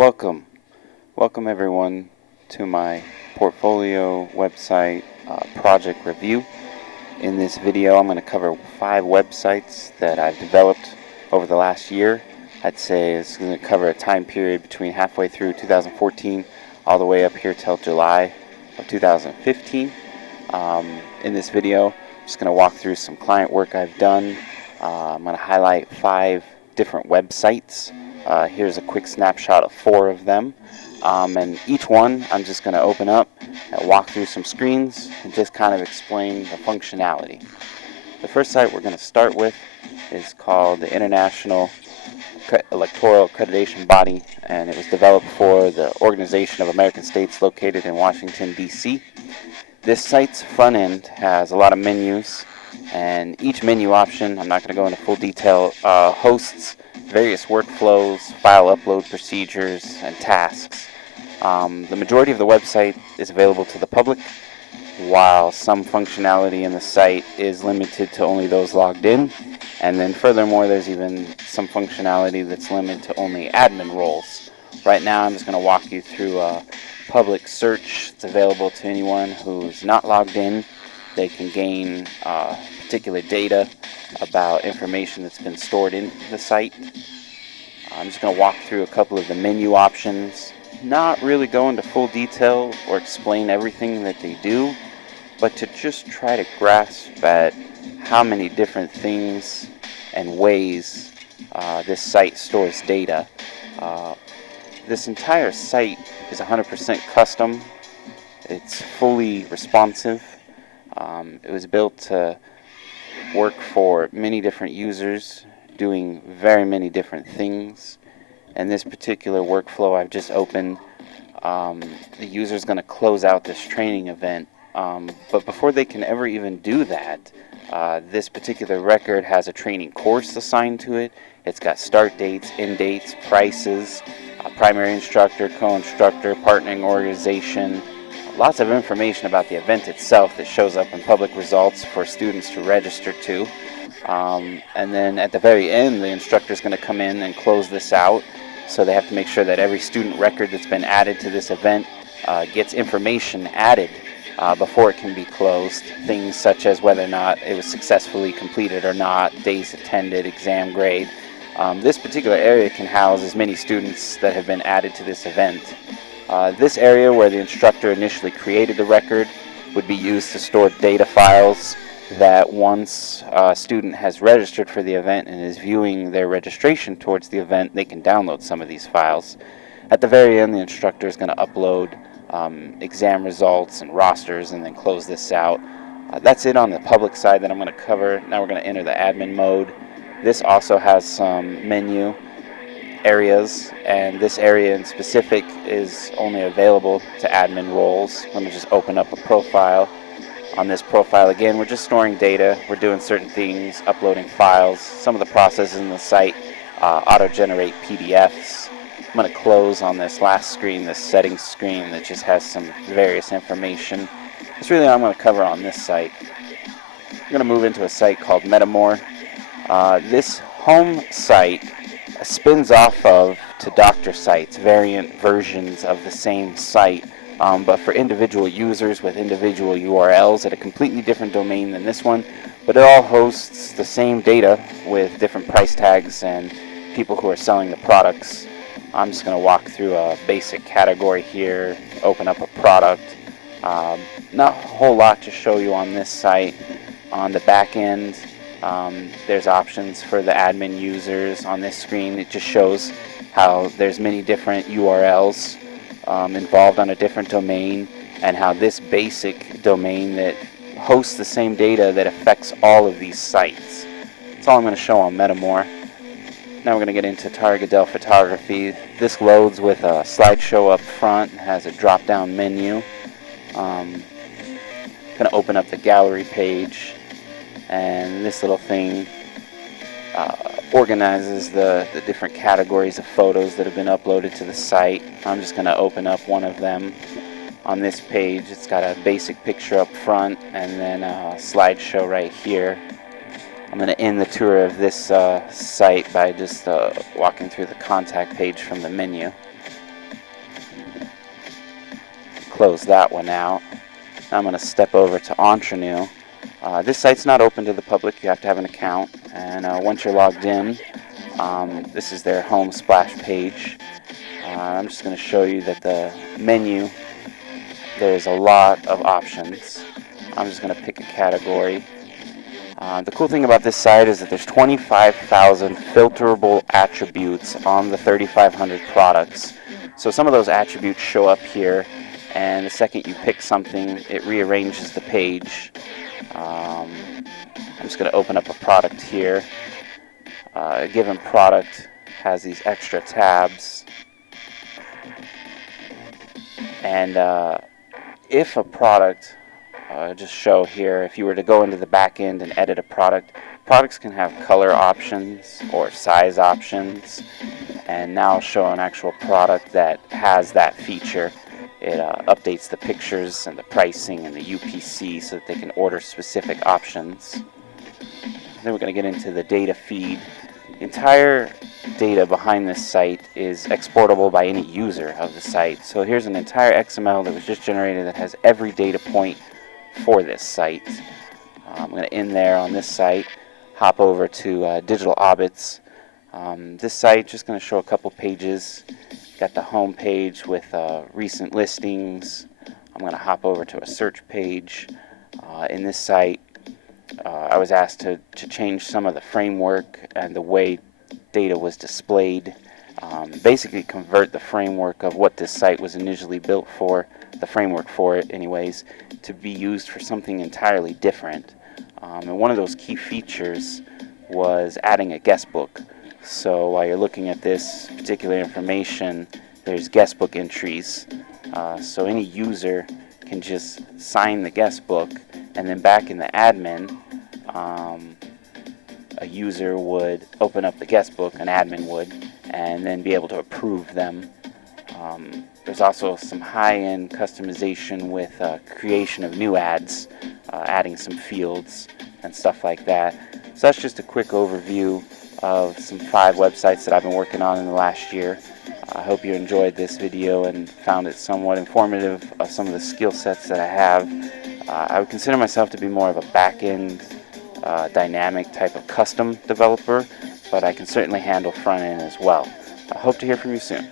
Welcome everyone to my portfolio website project review. In this video I'm going to cover 5 websites that I've developed over the last year. I'd say it's going to cover a time period between halfway through 2014 all the way up here till July of 2015. In this video I'm just going to walk through some client work I've done. I'm going to highlight 5 different websites. Here's a quick snapshot of 4 of them, and each one I'm just going to open up and walk through some screens and just kind of explain the functionality. The first site we're going to start with is called the International Electoral Accreditation Body, and it was developed for the Organization of American States located in Washington, D.C. This site's front end has a lot of menus, and each menu option, I'm not going to go into full detail, hosts various workflows, file upload procedures, and tasks. The majority of the website is available to the public, while some functionality in the site is limited to only those logged in. And then furthermore, there's even some functionality that's limited to only admin roles. Right now, I'm just going to walk you through a public search. It's available to anyone who's not logged in. They can gain particular data about information that's been stored in the site. I'm just going to walk through a couple of the menu options, not really go into full detail or explain everything that they do, but to just try to grasp at how many different things and ways this site stores data. This entire site is 100% custom. It's fully responsive. It was built to work for many different users doing very many different things. And this particular workflow I've just opened, the user is going to close out this training event. But before they can ever even do that, this particular record has a training course assigned to it. It's got start dates, end dates, prices, primary instructor, co-instructor, partnering organization, lots of information about the event itself that shows up in public results for students to register to. And then at the very end, the instructor is going to come in and close this out. So they have to make sure that every student record that's been added to this event gets information added before it can be closed. Things such as whether or not it was successfully completed or not, days attended, exam grade. This particular area can house as many students that have been added to this event. This area where the instructor initially created the record would be used to store data files that once a student has registered for the event and is viewing their registration towards the event, they can download some of these files. At the very end, the instructor is going to upload exam results and rosters and then close this out. That's it on the public side that I'm going to cover. Now we're going to enter the admin mode. This also has some menu areas, and this area in specific is only available to admin roles. Let me just open up a profile. On this profile, again, we're just storing data. We're doing certain things, uploading files. Some of the processes in the site auto-generate PDFs. I'm going to close on this last screen, this settings screen that just has some various information. That's really all I'm going to cover on this site. I'm going to move into a site called Metamore. This home site spins off of to doctor sites, variant versions of the same site, but for individual users with individual URLs at a completely different domain than this one, but it all hosts the same data with different price tags and people who are selling the products. I'm just going to walk through a basic category here, open up a product. Not a whole lot to show you on this site. On the back end, there's options for the admin users. On this screen, it just shows how there's many different URLs involved on a different domain, and how this basic domain that hosts the same data that affects all of these sites. That's all I'm going to show on Metamore. Now we're going to get into Target Dell Photography. This loads with a slideshow up front, has a drop-down menu. Going to open up the gallery page, and this little thing organizes the different categories of photos that have been uploaded to the site. I'm just going to open up one of them. On this page, it's got a basic picture up front and then a slideshow right here. I'm going to end the tour of this site by just walking through the contact page from the menu. Close that one out. Now I'm going to step over to Entrepreneur. This site's not open to the public. You have to have an account. And once you're logged in, this is their home splash page. I'm just going to show you that the menu, there's a lot of options. I'm just going to pick a category. The cool thing about this site is that there's 25,000 filterable attributes on the 3,500 products. So some of those attributes show up here, and the second you pick something, it rearranges the page. I'm just going to open up a product here. A given product has these extra tabs, and if a product, just show here, if you were to go into the back end and edit a product, products can have color options or size options, and now I'll show an actual product that has that feature. It updates the pictures and the pricing and the UPC so that they can order specific options. Then we're going to get into the data feed. The entire data behind this site is exportable by any user of the site. So here's an entire XML that was just generated that has every data point for this site. I'm going to end there on this site, hop over to Digital Obits. This site just going to show a couple pages. Got the home page with recent listings. I'm going to hop over to a search page. In this site, I was asked to change some of the framework and the way data was displayed. Basically convert the framework of what this site was initially built for, the framework for it anyways, to be used for something entirely different. And one of those key features was adding a guest book. So while you're looking at this particular information, there's guest book entries. So any user can just sign the guest book, and then back in the admin, a user would open up the guest book, an admin would, and then be able to approve them. There's also some high-end customization with creation of new ads, adding some fields and stuff like that. So that's just a quick overview of some 5 websites that I've been working on in the last year. I hope you enjoyed this video and found it somewhat informative of some of the skill sets that I have. I would consider myself to be more of a back-end dynamic type of custom developer, but I can certainly handle front-end as well. I hope to hear from you soon.